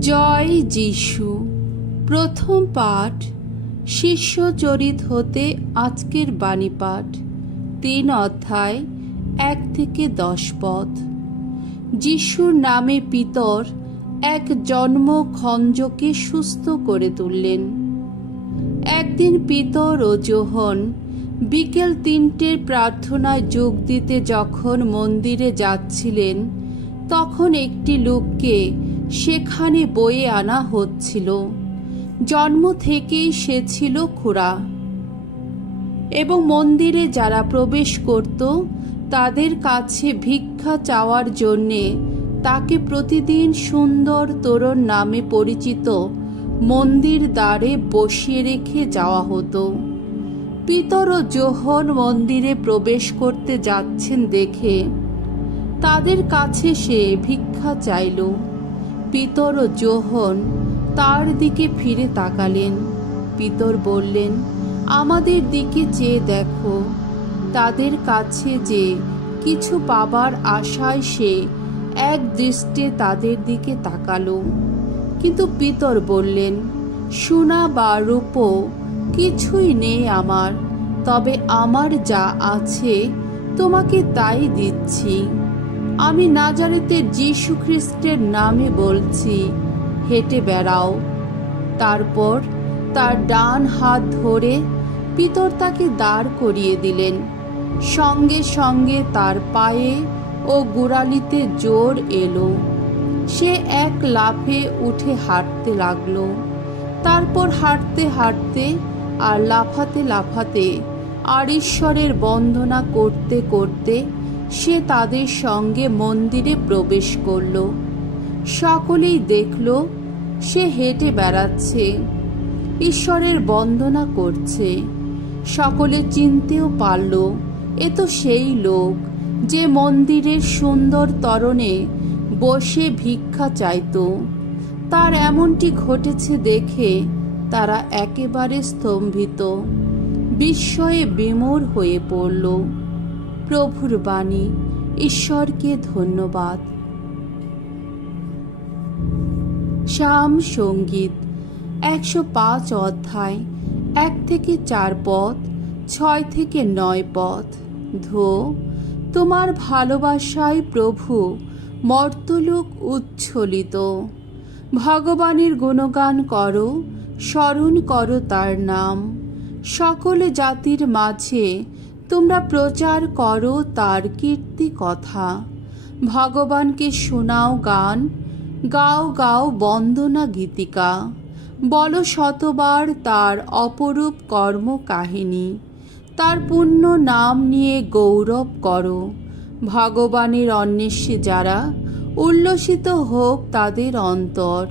জয় যিশু। প্রথম পাঠ শিষ্যচরিত হতে আজকের বাণী পাঠ ৩ অধ্যায় ১ থেকে ১০ পদ। যিশুর নামে পিতর এক জন্মখঞ্জকে সুস্থ করে তুললেন। একদিন পিতর ও যোহন বিকেল ৩টের প্রার্থনায় যোগ দিতে যখন মন্দিরে যাচ্ছিলেন, তখন একটি লোককে সেখানে বয়ে আনা হচ্ছিল। জন্ম থেকেই সে ছিল খোঁড়া, এবং মন্দিরে যারা প্রবেশ করত তাদের কাছে ভিক্ষা চাওয়ার জন্যে তাকে প্রতিদিন সুন্দর তোরণ নামে পরিচিত মন্দির দ্বারে বসিয়ে রেখে যাওয়া হতো। পিতর ও যোহন মন্দিরে প্রবেশ করতে যাচ্ছেন দেখে তাদের কাছে সে ভিক্ষা চাইল। পিতর ও যোহন তার দিকে ফিরে তাকালেন। পিতর বললেন, আমাদের দিকে চেয়ে দেখো। তাদের কাছে যে কিছু পাবার আশায় সে এক দৃষ্টে তাদের দিকে তাকালো। কিন্তু পিতর বললেন, সোনা বা রূপো কিছুই নেই আমার, তবে আমার যা আছে তোমাকে তাই দিচ্ছি। আমি নাজারেতের যীশু খ্রিস্টের নামে বলছি, হেঁটে বেড়াও। তারপর তার ডান হাত ধরে পিতর তাকে দাঁড় করিয়ে দিলেন। সঙ্গে সঙ্গে তার পায়ে ও গোড়ালিতে জোর এলো। সে এক লাফে উঠে হাঁটতে লাগলো। তারপর হাঁটতে হাঁটতে আর লাফাতে লাফাতে আর ঈশ্বরের বন্দনা করতে করতে সে তাদের সঙ্গে মন্দিরে প্রবেশ করল। সকলেই দেখল সে হেঁটে বেড়াচ্ছে, ঈশ্বরের বন্দনা করছে। সকলে চিনতেও পারল, এ তো সেই লোক যে মন্দিরের সুন্দর তোরণে বসে ভিক্ষা চাইত। তার এমনটি ঘটেছে দেখে তারা একেবারে স্তম্ভিত, বিস্ময়ে বিমূঢ় হয়ে পড়ল। প্রভুর বাণী। ঈশ্বরকে ধন্যবাদ। শাম সঙ্গীত ১০৫ অধ্যায় ১ থেকে ৪ পদ, ৬ থেকে ৯ পদ। ধো, তোমার ভালোবাসায় প্রভু মর্তলোক উচ্ছ্বলিত। ভগবানের গুণগান করো, স্মরণ করো তার নাম। সকল জাতির মাঝে তোমরা প্রচার করো তার কীর্তি কথা। ভগবানকে শোনাও গান, গাও গাও বন্দনা গীতিকা। বলো শতবার তার অপরূপ কর্ম কাহিনী। তার পুণ্য নাম নিয়ে গৌরব করো। ভগবানের অন্বেষে যারা, উল্লসিত হোক তাদের অন্তর।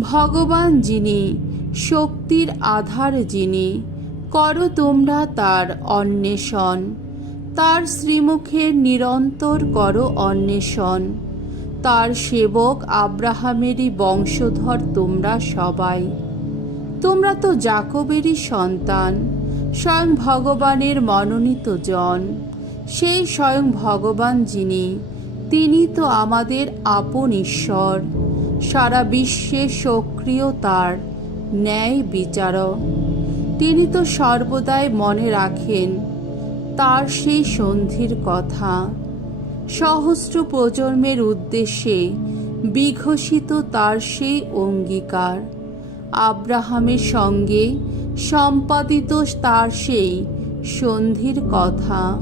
ভগবান যিনি, শক্তির আধার যিনি, করো তোমরা তার অন্বেষণ। তার শ্রীমুখের নিরন্তর করো অন্বেষণ। তার সেবক আব্রাহামেরই বংশধর তোমরা সবাই। তোমরা তো যাকবেরই সন্তান, স্বয়ং ভগবানের মনোনীত জন। সেই স্বয়ং ভগবান যিনি, তিনি তো আমাদের আপন ঈশ্বর। সারা বিশ্বে সক্রিয় তার ন্যায় বিচারক। তিনি তো সর্বদাই মনে রাখেন তার সেই সন্ধির কথা। সহস্র প্রজন্মের উদ্দেশ্যে বিঘোষিত তার সেই অঙ্গীকার। আব্রাহামের সঙ্গে সম্পাদিত তার সেই সন্ধির কথা।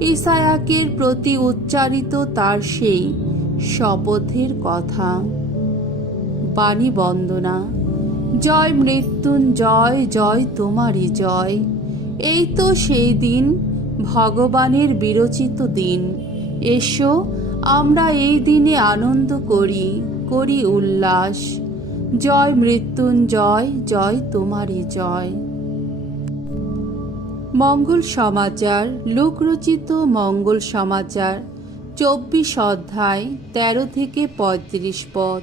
ইসায়াকের প্রতি উচ্চারিত তার সেই শপথের কথা। বাণী বন্দনা। জয় মৃত্যুঞ্জয়, জয় তোমারই জয়। এই তো সেই দিন, ভগবানের বিরচিত দিন। এসো, আমরা এই দিনে আনন্দ করি, করি উল্লাস। জয় মৃত্যুঞ্জয়, জয় তোমারই জয়। মঙ্গল সমাচার। লোকরচিত মঙ্গল সমাচার ২৪ অধ্যায় ১৩ থেকে ৩৫ পদ।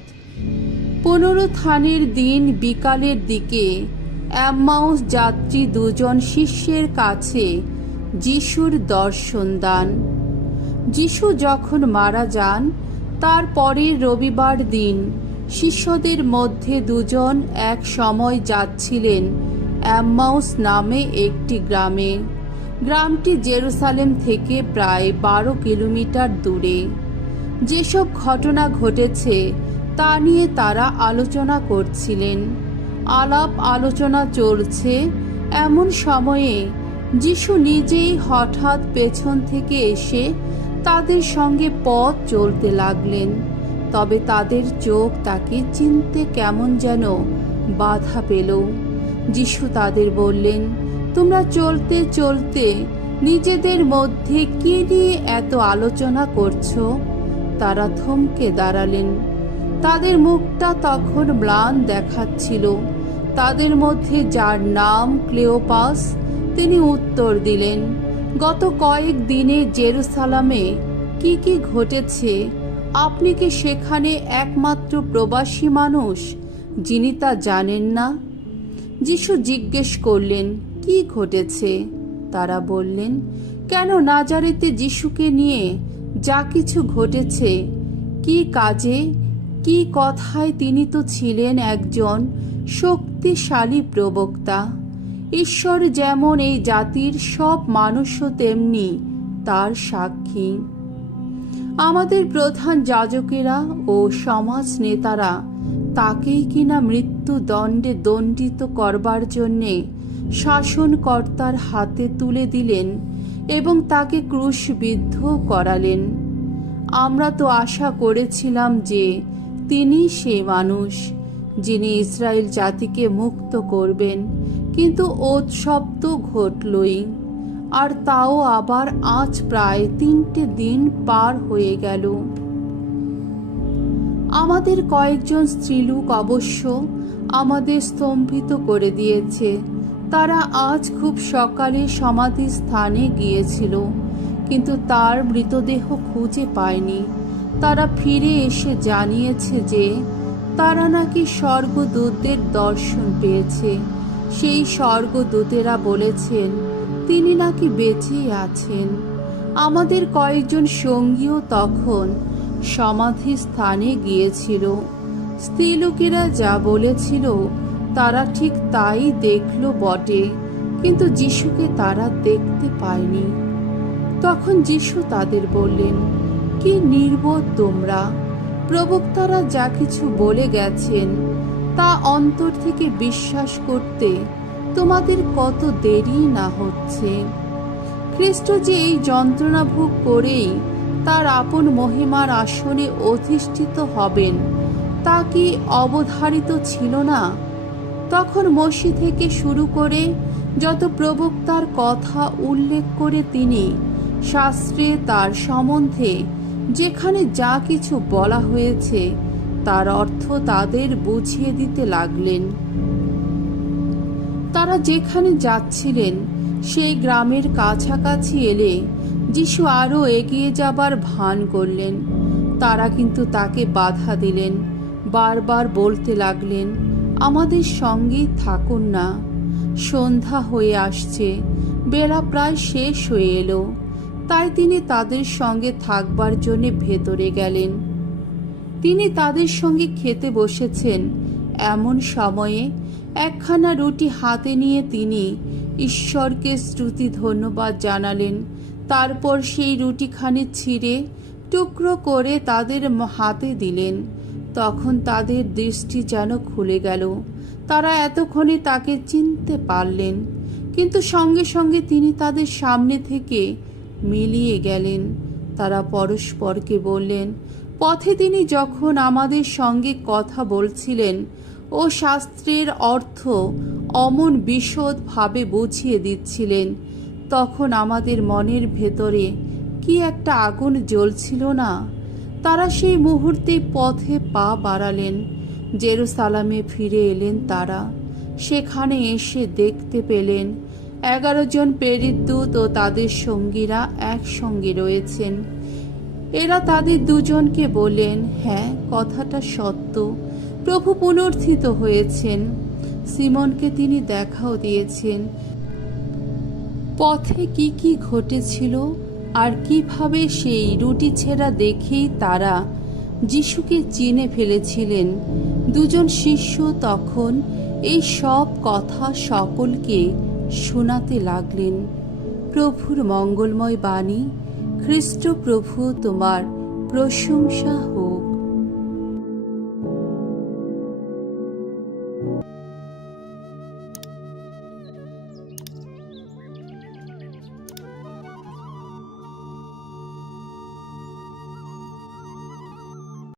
পুনরুত্থানের দিন বিকালের দিকে এম্মাউস যাত্রী দুজন শিষ্যের কাছে যিশুর দর্শন দান। যিশু যখন মারা যান, তার পরের রবিবার দিন শিষ্যদের মধ্যে দুজন এক সময় যাচ্ছিলেন এম্মাউস নামে একটি গ্রামে। গ্রামটি জেরুসালেম থেকে প্রায় 12 কিলোমিটার দূরে। যেসব ঘটনা ঘটেছে তা নিয়ে তারা আলোচনা করছিলেন। আলাপ আলোচনা চলছে এমন সময়ে যিশু নিজেই হঠাৎ পেছন থেকে এসে তাদের সঙ্গে পথ চলতে লাগলেন। তবে তাদের চোখ তাকে চিনতে কেমন যেন বাধা পেল। যিশু তাদের বললেন, তোমরা চলতে চলতে নিজেদের মধ্যে কি নিয়ে এত আলোচনা করছো? তারা থমকে দাঁড়ালেন। তাদের মুখটা তখন ম্লান দেখাচ্ছিল। তাদের মধ্যে যার নাম ক্লেওপাস, তিনি উত্তর দিলেন, গত কয়েক দিনে জেরুসালেমে কি কি ঘটেছে আপনি কি সেখানে একমাত্র প্রবাসী মানুষ যিনি তা জানেন না? যিশু জিজ্ঞেস করলেন, কি ঘটেছে? তারা বললেন, কেন নাজারেতে যিশুকে নিয়ে যা কিছু ঘটেছে, কি কাজে কি কথায়, তিনি তো ছিলেন একজন শক্তিশালী প্রবক্তা। ঈশ্বর যেমন এই জাতির সব মানুষও তেমনি তার সাক্ষী। আমাদের প্রধান যাজকেরা ও সমাজ নেতারা তাকেই কিনা মৃত্যুদণ্ডে দণ্ডিত করবার জন্যে শাসনকর্তার হাতে তুলে দিলেন এবং তাকে ক্রুশবিদ্ধ করালেন। আমরা তো আশা করেছিলাম যে তিনি সেই মানুষ যিনি ইসরায়েল জাতিকে মুক্ত করবেন, কিন্তু উৎসব তো ঘটলই, আর তাও আবার আজ প্রায় 3টে দিন পার হয়ে গেল। আমাদের কয়েকজন স্ত্রীলোক অবশ্য আমাদের স্তম্ভিত করে দিয়েছে। তারা আজ খুব সকালে সমাধি স্থানে গিয়েছিল, কিন্তু তার মৃতদেহ খুঁজে পায়নি। তারা ফিরে এসে জানিয়েছে যে তারা নাকি স্বর্গদূতদের দর্শন পেয়েছে। সেই স্বর্গদূতেরা বলেছেন তিনি নাকি বেঁচে আছেন। আমাদের কয়েকজন সঙ্গীও তখন সমাধি স্থানে গিয়েছিল। স্ত্রীলোকেরা যা বলেছিল তারা ঠিক তাই দেখল বটে, কিন্তু যিশুকে তারা দেখতে পায়নি। তখন যিশু তাদের বললেন, কি নির্বোধ তোমরা! প্রবক্তারা যা কিছু বলে গেছেন তা অন্তর থেকে বিশ্বাস করতে তোমাদের কত দেরি না হচ্ছে? খ্রিস্ট যে এই যন্ত্রণা ভোগ করেই তার আপন মহিমার আসনে অধিষ্ঠিত হবেন তা কি অবধারিত ছিল না? তখন মসি থেকে শুরু করে যত প্রবক্তার কথা উল্লেখ করে তিনি শাস্ত্রে তার সম্বন্ধে যেখানে যা কিছু বলা হয়েছে তার অর্থ তাদের বুঝিয়ে দিতে লাগলেন। তারা যেখানে যাচ্ছিলেন সেই গ্রামের কাছাকাছি এলে যিশু আরো এগিয়ে যাবার ভান করলেন। তারা কিন্তু তাকে বাধা দিলেন, বারবার বলতে লাগলেন, আমাদের সঙ্গে থাকুন না, সন্ধ্যা হয়ে আসছে, বেলা প্রায় শেষ হয়ে এলো। তাই তিনি তাদের সঙ্গে থাকবার জন্য ভেতরে গেলেন। তিনি তাদের সঙ্গে খেতে বসেছেন। এমন সময়ে একখানা রুটি হাতে নিয়ে তিনি ঈশ্বরকে স্তুতি ধন্যবাদ জানালেন। তারপর সেই রুটিখানি ছিঁড়ে টুকরো করে তাদের হাতে দিলেন। তখন তাদের দৃষ্টি যেন খুলে গেল। তারা এতক্ষণে তাকে চিনতে পারলেন, কিন্তু সঙ্গে সঙ্গে তিনি তাদের সামনে থেকে মিলিয়ে গেলেন। তারা পরস্পরকে বললেন, পথে তিনি যখন আমাদের সঙ্গে কথা বলছিলেন ও শাস্ত্রের অর্থ অমন বিশদভাবে বুঝিয়ে দিচ্ছিলেন, তখন আমাদের মনের ভেতরে কি একটা আগুন জ্বলছিল না? তারা সেই মুহূর্তে পথে পা বাড়ালেন। জেরুসালেমে ফিরে এলেন তারা। সেখানে এসে দেখতে পেলেন 11 জন প্রেরিত দূত ও তাদের সঙ্গীরা একসঙ্গে রয়েছেন। এরা তাদের দুজনকে বললেন, হ্যাঁ, কথাটা সত্য, প্রভু পুনরুত্থিত হয়েছেন। সিমনকে তিনি দেখাও দিয়েছেন পথে কি কি ঘটেছিল আর কিভাবে সেই রুটি ছেঁড়া দেখেই তারা যিশুকে চিনে ফেলেছিলেন। দুজন শিষ্য তখন এই সব কথা সকলকে শোনাতে লাগলেন। প্রভুর মঙ্গলময় বাণী। খ্রিস্ট প্রভু তোমার প্রশংসা হোক।